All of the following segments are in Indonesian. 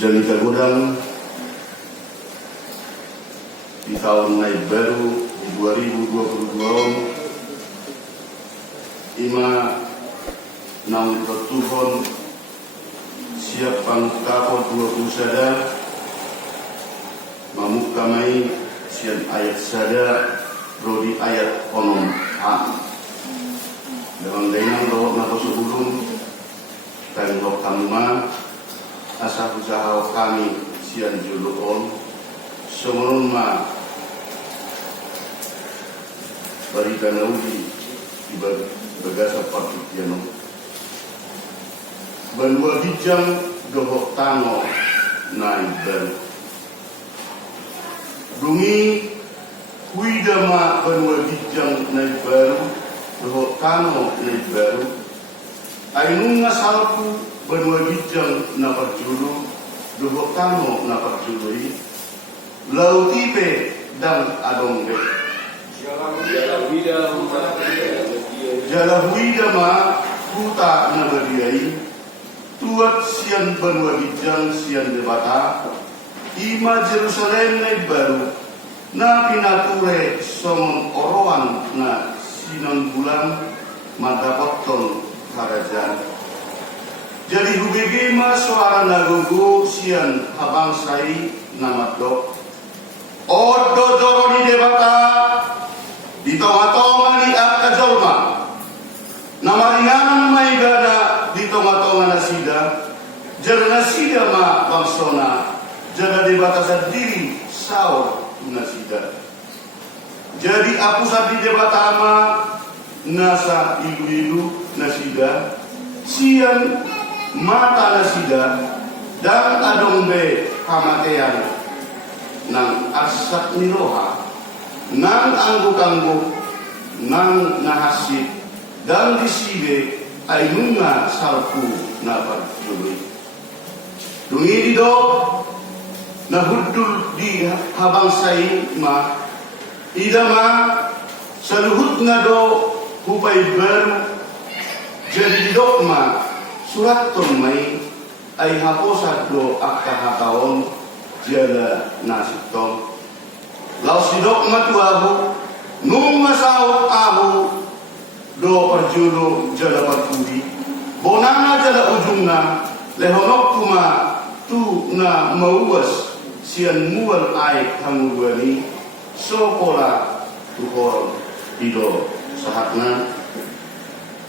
Jadi tergudang di tahun baru di 2022 ima nang Tuhan siap pangkapot 20 sada mamukamai sian ayat sada rodi ayat konom dalam dainang doa na sebelum tanggung kamma asa usaha kami sian julukon semenun ma barikan naudi bagasa partiano banwa dijang dohok tango naik dan dungi huidama banwa dijang naik baru dohok tango naik baru ainung ngasalku banwa dijang naparjulu dohok tango naparjului lautipe dan adongbe Jalahuida ma kuta nabadiai tuat sian banwa dijang sian debata ima Jerusalem naik baru na pinature somon oroan na sinan bulan madapoton kerajaan jadi hubege ma suara nagogo sian habang sai namadok odo joroni debata di tonga-tonga ni akajolma namaringanan may gana di tonga-tonga nasida jala nasida ma bangsona jala debata sa diri sao nasida jadi aku sa di debata ma nasa ilu-ilu nasida siang mata nasida dan adongbe kamatean nang asat niroha nang angguk-angguk nang nahasib dan disibe ay nunga salku na pagtuloy dungi dido nahudul di habang say ma idama sa luhut nga do hupay baru jadi didok ma surat may ay haposad do akahataon jala nasitong laos sidok matuahu nung masawat ahu do perjulu jala perkudi bonana jala ujungna lehonok kuma tu na mauwas sian mual aik hangudwani sokola tuhor ido sahatna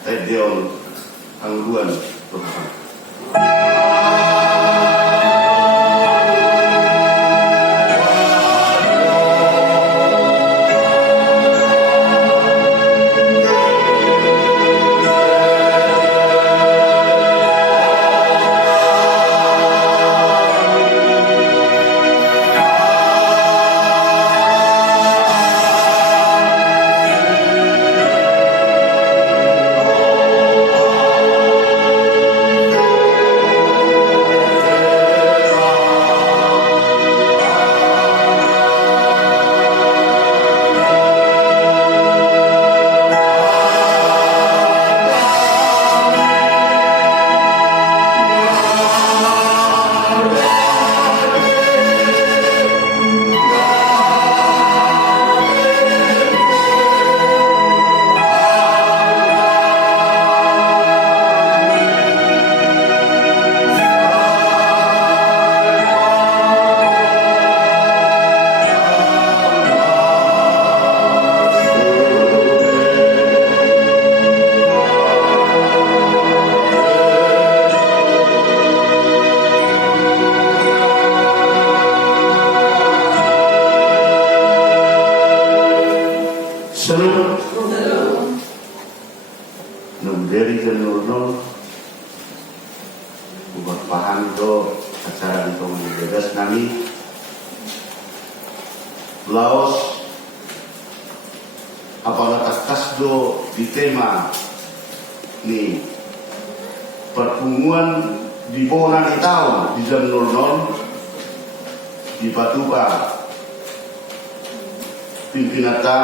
tedeon hangudwan Tuhan. Dari Janurno buat paham do acara di Tongan Bedas nami Laos apalagi tas do di tema ni pertemuan di Bona di tahun di Janurno di Batuba pimpinata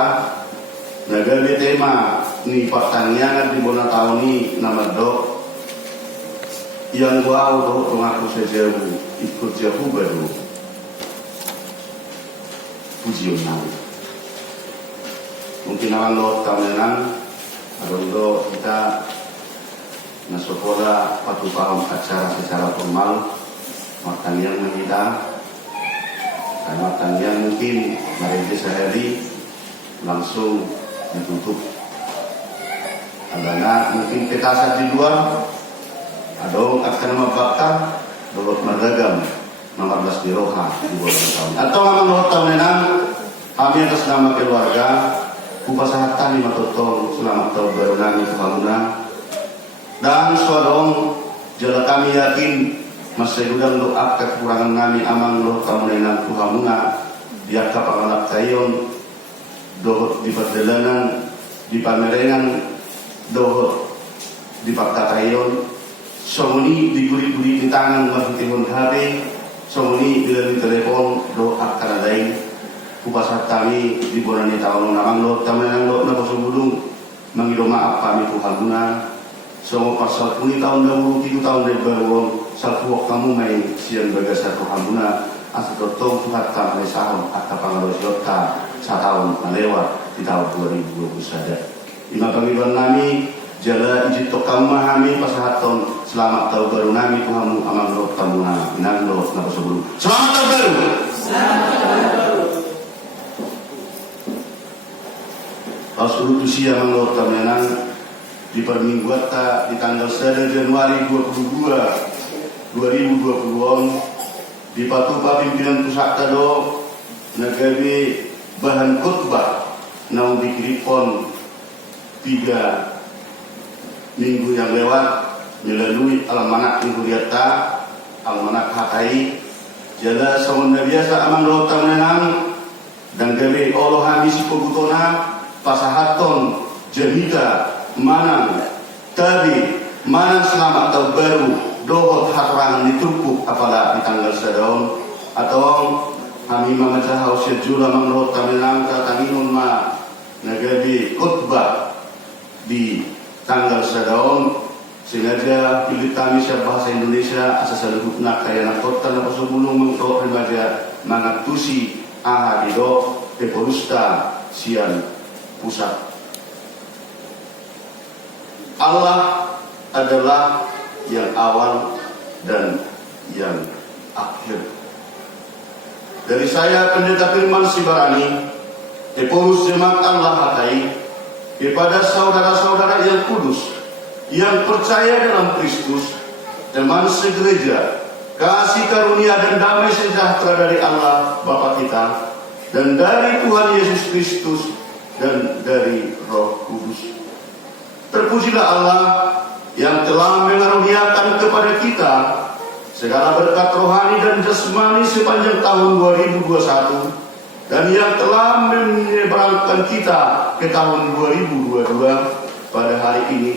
nagabe tema ni pertanian di Bona tahun ni nama do yang gua doh mengaku sejauh ikut jauh baru puji menang. Mungkin akan lo tahunan atau kita nasopola patu paham acara secara formal makannya kita karena makannya mungkin hari sehari langsung ditutup. Karena mungkin kita saat di luar ada akan membakar dolot meragam 14 diroha di bulan tahun atau memang tahunan kami atas nama keluarga upasahatan di matotong selamat tahun baru nami kehamuna dan suadong jala kami yakin masih gudang doa kekurangan kami amang lo tahunan kehamuna biar kapangalap kayon dohot di perjalanan di pamerengan dohot di pakatayon somoni di guri-guri di tangan mahitihun HP somoni di telepon doa kanadai upasat kami di bulan ini tahun namang lo taman lo na pasubulung mangido maaf kami Tuhan guna semua pasal puni tahun 23 tahun dari baru satu kamu main siang bagasar Tuhan guna asal totong Tuhan kami saham akta pangalos yota setahun melewat di tahun 2020 saja. Lima panggilan kami jala ijit kamu mahami pasahaton selamat tahun baru nami Tuhanmu amang lo tamuna inang lo na pasubulung selamat tahun baru. Rasul usia menurut kamenan di permingguan di tanggal 1 Januari 2020 di patupa pimpinan pusat tado nagabi bahan khutbah naung dikripon 3 minggu yang lewat melalui almanak Inguriata almanak Hakai jala sawan biasa amang lo kamenan dan gabi Allah habis pogutona pasahaton jahita manang tadi manang selamat tahun baru dohot harangan ditukuk apalah di tanggal sedon atau kami membaca hausia jula menurut kami langkah tanginun ma nagabi khutbah di tanggal sedon sengaja pilih kami siap bahasa Indonesia asal salukna kaya nakota na pasubulong mengtok remaja mangatusi ahadido epolusta sian pusat. Allah adalah yang awal dan yang akhir. Dari saya Pendeta Firman Sibarani, Epolus Jemaat Allah Hatai, kepada saudara-saudara yang kudus, yang percaya dalam Kristus, teman segereja, kasih karunia dan damai sejahtera dari Allah Bapa kita, dan dari Tuhan Yesus Kristus, dan dari Roh Kudus. Terpujilah Allah yang telah mengaruniakan kepada kita segala berkat rohani dan jasmani sepanjang tahun 2021 dan yang telah menyeberangkan kita ke tahun 2022 pada hari ini.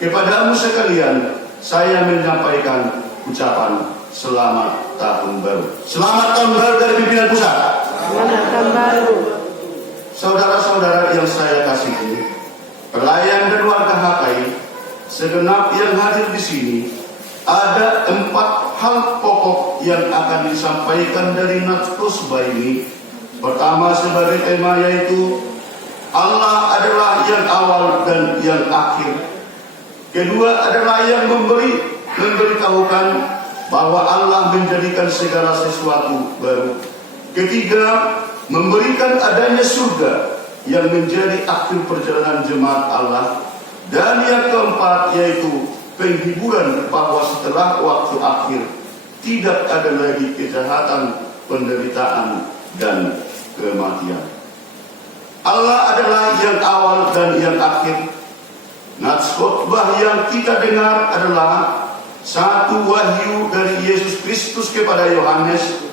Kepadamu sekalian saya menyampaikan ucapan selamat tahun baru. Selamat tahun baru dari pimpinan pusat. Selamat tahun baru. Saudara-saudara yang saya kasihi, pelayan dan warga Hakai, segenap yang hadir di sini, ada 4 hal pokok yang akan disampaikan dari Natkosbah ini. Pertama sebagai tema yaitu Allah adalah yang awal dan yang akhir. Kedua adalah yang memberitahukan bahwa Allah menjadikan segala sesuatu baru. Ketiga, memberikan adanya surga yang menjadi akhir perjalanan jemaat Allah. Dan yang keempat yaitu penghiburan bahwa setelah waktu akhir tidak ada lagi kejahatan, penderitaan, dan kematian. Allah adalah yang awal dan yang akhir. Nats khotbah yang kita dengar adalah satu wahyu dari Yesus Kristus kepada Yohanes,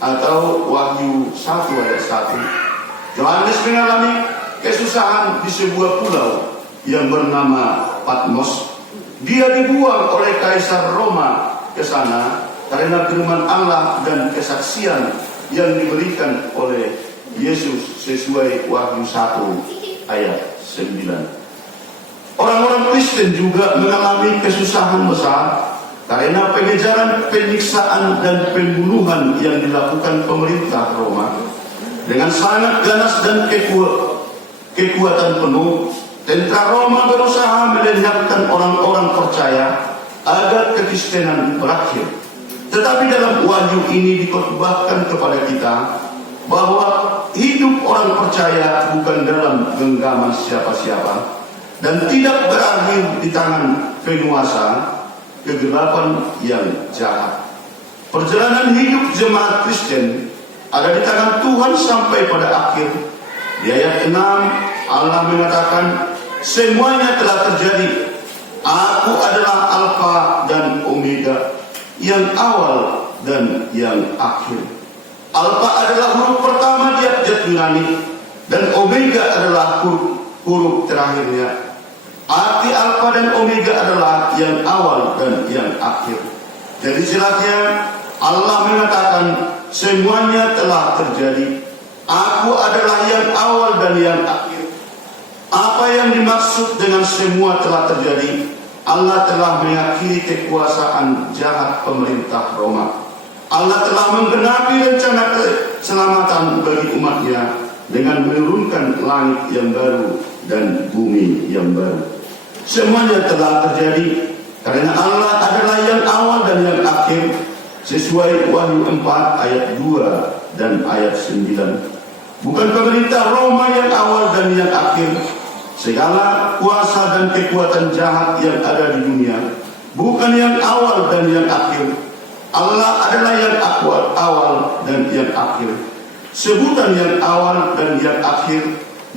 atau Wahyu 1 ayat 1. Yohanes mengalami kesusahan di sebuah pulau yang bernama Patmos. Dia dibuang oleh Kaisar Roma ke sana karena firman Allah dan kesaksian yang diberikan oleh Yesus sesuai Wahyu 1 ayat 9. Orang-orang Kristen juga mengalami kesusahan besar karena pengejaran, penyiksaan, dan pembunuhan yang dilakukan pemerintah Roma. Dengan sangat ganas dan kekuatan penuh, tentara Roma berusaha melenyapkan orang-orang percaya agar kekristenan berakhir. Tetapi dalam wahyu ini dikotbahkan kepada kita bahwa hidup orang percaya bukan dalam genggaman siapa-siapa dan tidak berakhir di tangan penguasa kegelapan yang jahat. Perjalanan hidup jemaat Kristen ada di tangan Tuhan sampai pada akhir. Di ayat 6 Allah mengatakan, semuanya telah terjadi. Aku adalah Alfa dan Omega, yang awal dan yang akhir. Alfa adalah huruf pertama di abjad Yunani, dan Omega adalah huruf terakhirnya. Arti Alfa dan Omega adalah yang awal dan yang akhir. Jadi silatnya Allah mengatakan semuanya telah terjadi. Aku adalah yang awal dan yang akhir. Apa yang dimaksud dengan semua telah terjadi? Allah telah mengakhiri kekuasaan jahat pemerintah Roma. Allah telah menggenapi rencana keselamatan bagi umatnya dengan menurunkan langit yang baru dan bumi yang baru. Semuanya telah terjadi karena Allah adalah yang awal dan yang akhir, sesuai Wahyu 4 ayat 2 dan ayat 9. Bukan pemerintah Roma yang awal dan yang akhir. Segala kuasa dan kekuatan jahat yang ada di dunia bukan yang awal dan yang akhir. Allah adalah yang awal dan yang akhir. Sebutan yang awal dan yang akhir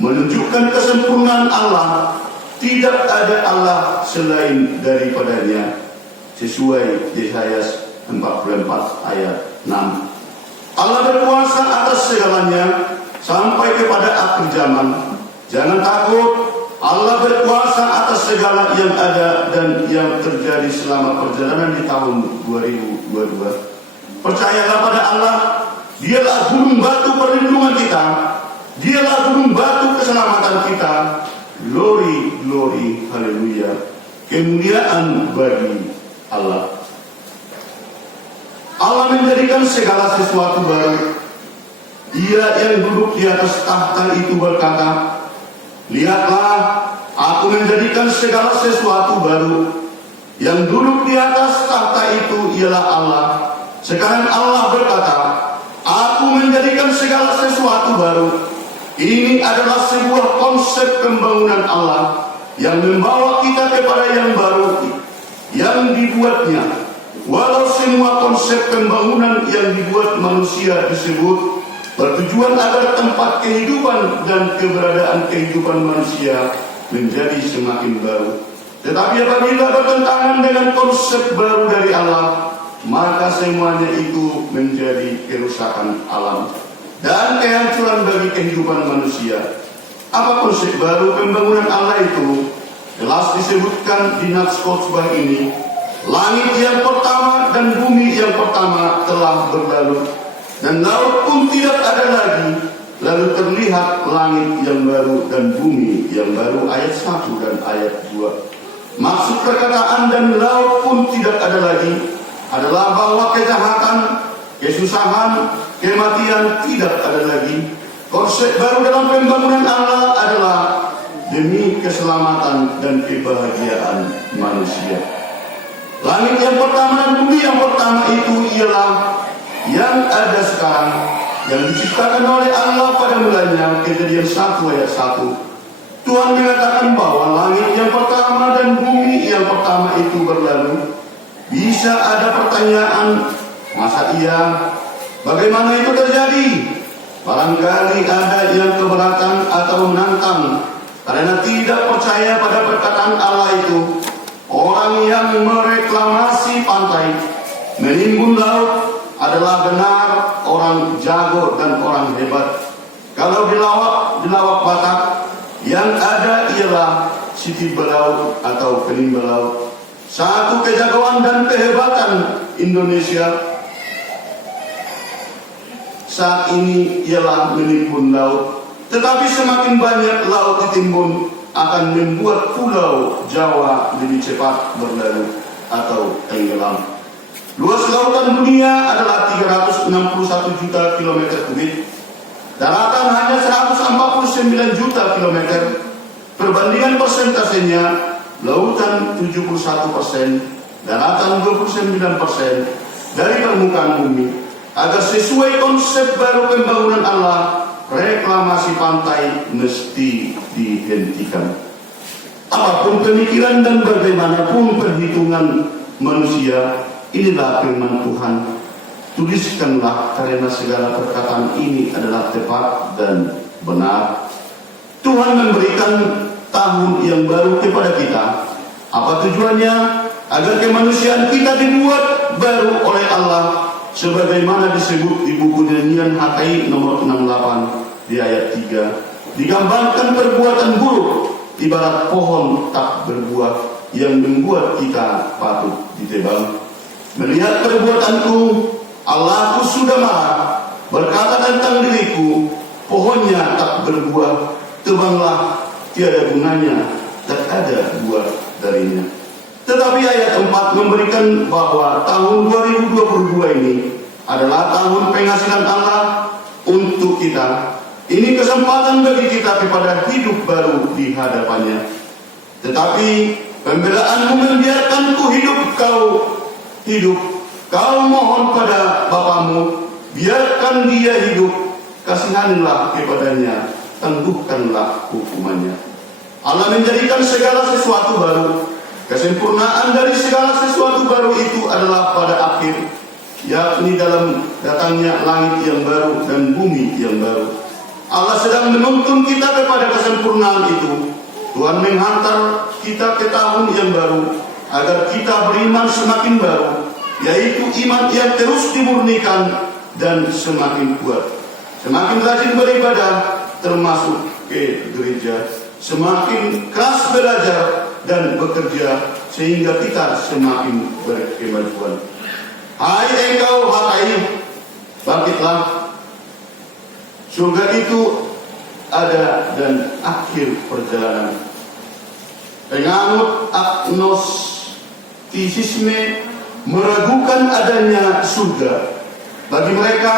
menunjukkan kesempurnaan Allah. Tidak ada Allah selain daripadanya, sesuai Yesaya 44 ayat 6. Allah berkuasa atas segalanya sampai kepada akhir zaman. Jangan takut, Allah berkuasa atas segala yang ada dan yang terjadi selama perjalanan di tahun 2022. Percayalah pada Allah, Dialah gunung batu perlindungan kita, Dialah gunung batu keselamatan kita. Glory, glory, haleluya. Kemuliaan bagi Allah. Allah menjadikan segala sesuatu baru. Ia yang duduk di atas tahta itu berkata, lihatlah, aku menjadikan segala sesuatu baru. Yang duduk di atas tahta itu ialah Allah. Sekarang Allah berkata, aku menjadikan segala sesuatu baru. Ini adalah sebuah konsep pembangunan Allah yang membawa kita kepada yang baru yang dibuatnya. Walau semua konsep pembangunan yang dibuat manusia disebut bertujuan agar tempat kehidupan dan keberadaan kehidupan manusia menjadi semakin baru, tetapi apabila bertentangan dengan konsep baru dari Allah, maka semuanya itu menjadi kerusakan alam dan kehancuran bagi kehidupan manusia. Apa konsep baru pembangunan Allah itu? Jelas disebutkan di nats khotbah ini. Langit yang pertama dan bumi yang pertama telah berlalu, dan laut pun tidak ada lagi. Lalu terlihat langit yang baru dan bumi yang baru. Ayat 1 dan ayat 2. Maksud perkataan dan laut pun tidak ada lagi adalah bahwa kejahatan, kesusahan, kematian tidak ada lagi. Konsep baru dalam pembangunan Allah adalah demi keselamatan dan kebahagiaan manusia. Langit yang pertama dan bumi yang pertama itu ialah yang ada sekarang, yang diciptakan oleh Allah pada mulanya. Kejadian 1 ayat 1. Tuhan mengatakan bahwa langit yang pertama dan bumi yang pertama itu berlalu. Bisa ada pertanyaan, masa iya? Bagaimana itu terjadi? Barangkali ada yang keberatan atau menantang karena tidak percaya pada perkataan Allah itu. Orang yang mereklamasi pantai, menimbun laut adalah benar orang jago dan orang hebat. Kalau di lawak Batak, yang ada ialah siti belaut atau penimba laut. Satu kejagoan dan kehebatan Indonesia saat ini ialah menimbun laut. Tetapi semakin banyak laut ditimbun, akan membuat pulau Jawa lebih cepat berlalu atau tenggelam. Luas lautan dunia adalah 361 juta kilometer kubik. Daratan hanya 149 juta kilometer. Perbandingan persentasenya, lautan 71%, daratan 29% dari permukaan bumi. Agar sesuai konsep baru pembangunan Allah, reklamasi pantai mesti dihentikan. Apapun pemikiran dan bagaimanapun perhitungan manusia, inilah firman Tuhan. Tuliskanlah, karena segala perkataan ini adalah tepat dan benar. Tuhan memberikan tahun yang baru kepada kita. Apa tujuannya? Agar kemanusiaan kita dibuat baru oleh Allah, sebagaimana disebut di buku Nyanyian HKI nomor 68 di ayat 3. Digambarkan perbuatan buruk ibarat pohon tak berbuah yang membuat kita patut ditebang. Melihat perbuatanku, Allahku sudah marah, berkata tentang diriku, pohonnya tak berbuah, tebanglah, tiada gunanya, tak ada buah darinya. Tetapi ayat 4 memberikan bahwa tahun 2022 ini adalah tahun penghasilan Allah untuk kita. Ini kesempatan bagi kita kepada hidup baru di hadapannya. Tetapi pembelaanmu membiarkanku hidup, kau mohon pada Bapamu, biarkan dia hidup, kasihanilah kepadanya, tangguhkanlah hukumannya. Allah menjadikan segala sesuatu baru. Kesempurnaan dari segala sesuatu baru itu adalah pada akhir, yakni dalam datangnya langit yang baru dan bumi yang baru. Allah sedang menuntun kita kepada kesempurnaan itu. Tuhan menghantar kita ke tahun yang baru agar kita beriman semakin baru, yaitu iman yang terus dimurnikan dan semakin kuat. Semakin rajin beribadah, termasuk ke gereja, semakin keras belajar dan bekerja, sehingga kita semakin berkemajuan. Hai engkau HKI, bangkitlah. Surga itu ada dan akhir perjalanan. Penganut agnostisisme meragukan adanya surga. Bagi mereka,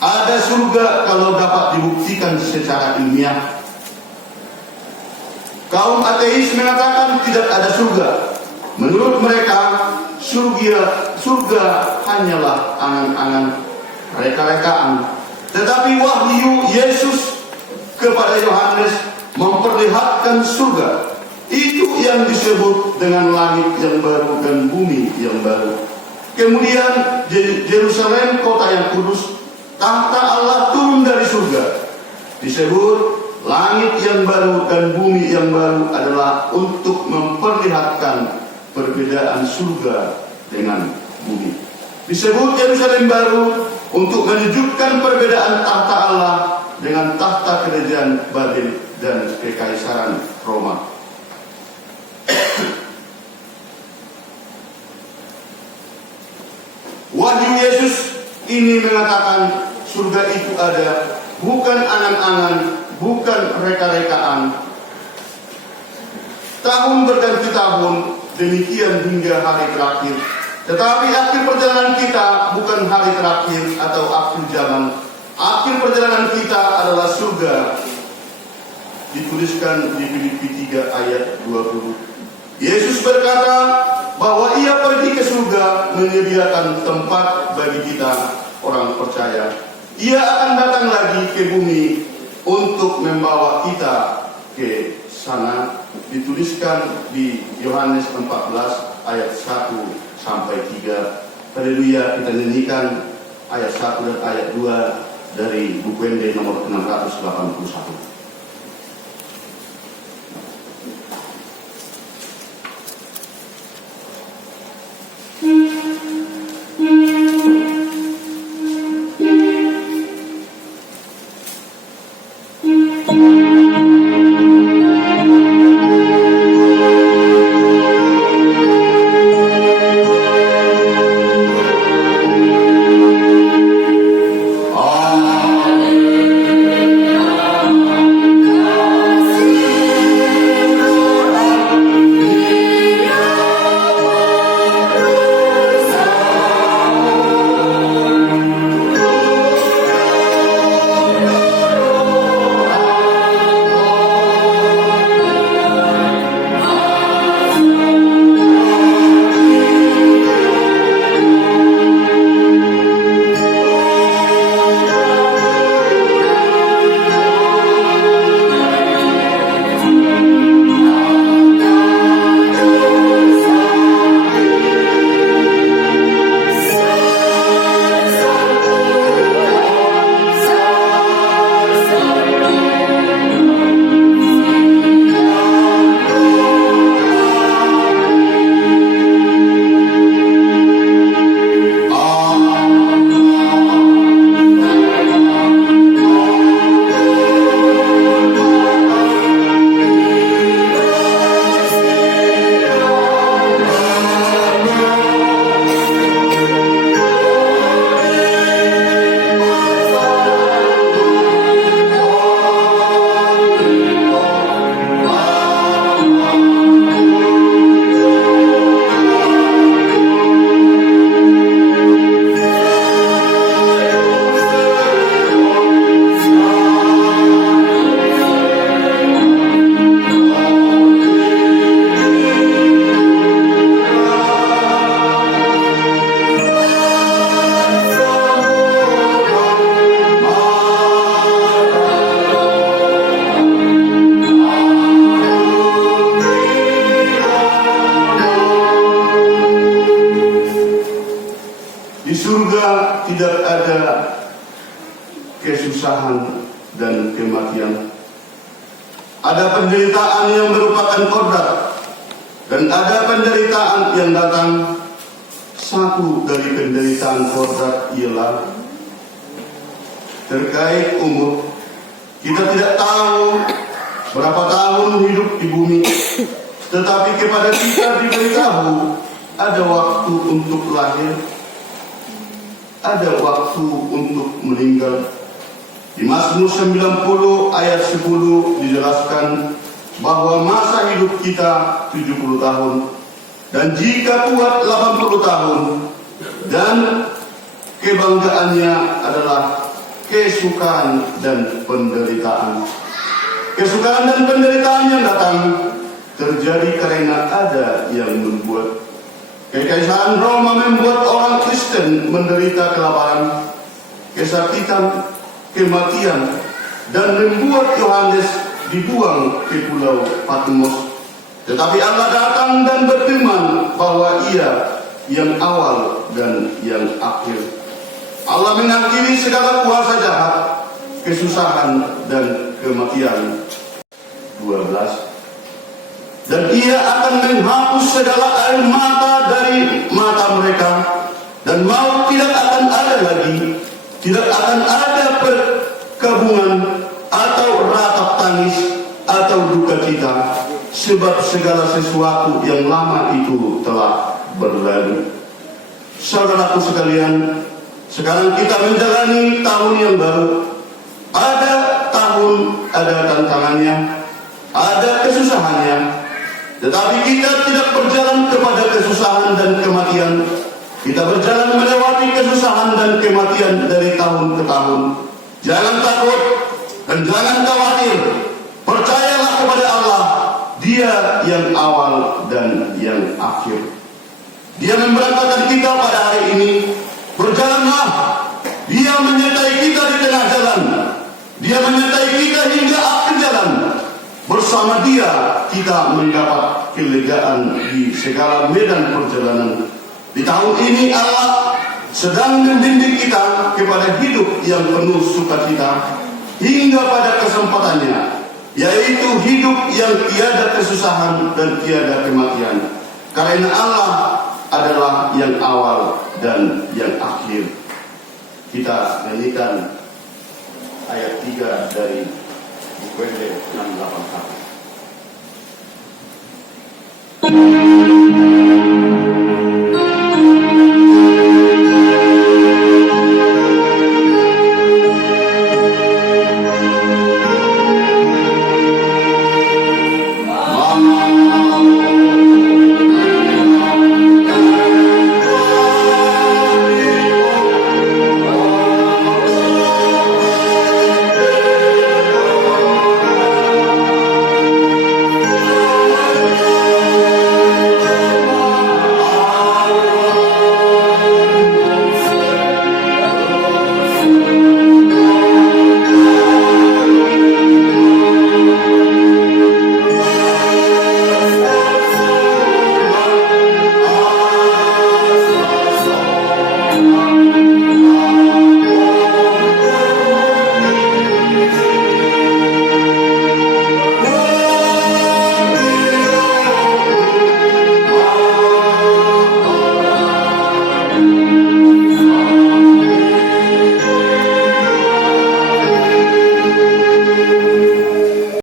ada surga kalau dapat dibuktikan secara ilmiah. Kaum ateis mengatakan tidak ada surga. Menurut mereka, surga hanyalah angan-angan, reka-rekaan. Tetapi wahyu Yesus kepada Yohanes memperlihatkan surga. Itu yang disebut dengan langit yang baru dan bumi yang baru. Kemudian Yerusalem, kota yang kudus, tahta Allah turun dari surga. Disebut langit yang baru dan bumi yang baru adalah untuk memperlihatkan perbedaan surga dengan bumi. Disebut Yerusalem baru untuk menunjukkan perbedaan tahta Allah dengan tahta kerajaan Babel dan kekaisaran Roma. Wahyu Yesus ini mengatakan surga itu ada, bukan angan-angan, bukan reka-rekaan. Tahun berganti tahun, demikian hingga hari terakhir. Tetapi akhir perjalanan kita bukan hari terakhir atau akhir zaman. Akhir perjalanan kita adalah surga. Dituliskan di Filipi 3 ayat 20. Yesus berkata bahwa ia pergi ke surga menyediakan tempat bagi kita orang percaya. Ia akan datang lagi ke bumi untuk membawa kita ke sana. Dituliskan di Yohanes 14 ayat 1 sampai 3. Haleluya, kita nyanyikan ayat 1 dan ayat 2 dari buku ND nomor 681. surga tidak ada kesusahan dan kematian. Ada penderitaan yang merupakan kodrat, dan ada penderitaan yang datang. Satu dari penderitaan kodrat ialah terkait umur. Kita tidak tahu berapa tahun hidup di bumi, tetapi kepada kita diberitahu ada waktu untuk lahir, ada waktu untuk meninggal. Di Mazmur 90 ayat 10 dijelaskan bahwa masa hidup kita 70 tahun, dan jika kuat 80 tahun, dan kebanggaannya adalah kesukaan dan penderitaan. Kesukaan dan penderitaan yang datang terjadi karena ada yang membuat. Kekaisaran Roma membuat orang Kristen menderita kelaparan, kesakitan, kematian, dan membuat Yohanes dibuang ke pulau Patmos. Tetapi Allah datang dan berfirman bahwa Ia yang awal dan yang akhir. Allah mengakhiri segala kuasa jahat, kesusahan, dan kematian. 12. Dan Ia akan menghapus segala air mata dari mata mereka, dan maut tidak akan ada lagi, tidak akan ada perkabungan atau ratap tangis atau duka cita, sebab segala sesuatu yang lama itu telah berlalu. Saudaraku sekalian, sekarang kita menjalani tahun yang baru. Ada tahun, ada tantangannya, ada kesusahannya, tetapi kita tidak berjalan kepada kesusahan dan kematian. Kita berjalan melewati kesusahan dan kematian dari tahun ke tahun. Jangan takut dan jangan khawatir. Percayalah kepada Allah. Dia yang awal dan yang akhir. Dia memberangkatkan kita pada hari ini. Berjalanlah. Dia menyertai kita di tengah jalan. Dia menyertai kita hingga akhir jalan. Bersama Dia kita mendapat kelegaan di segala medan perjalanan. Di tahun ini Allah sedang membimbing kita kepada hidup yang penuh sukacita hingga pada kesempatannya, yaitu hidup yang tiada kesusahan dan tiada kematian. Karena Allah adalah yang awal dan yang akhir. Kita nyanyikan ayat 3 dari UPD 681.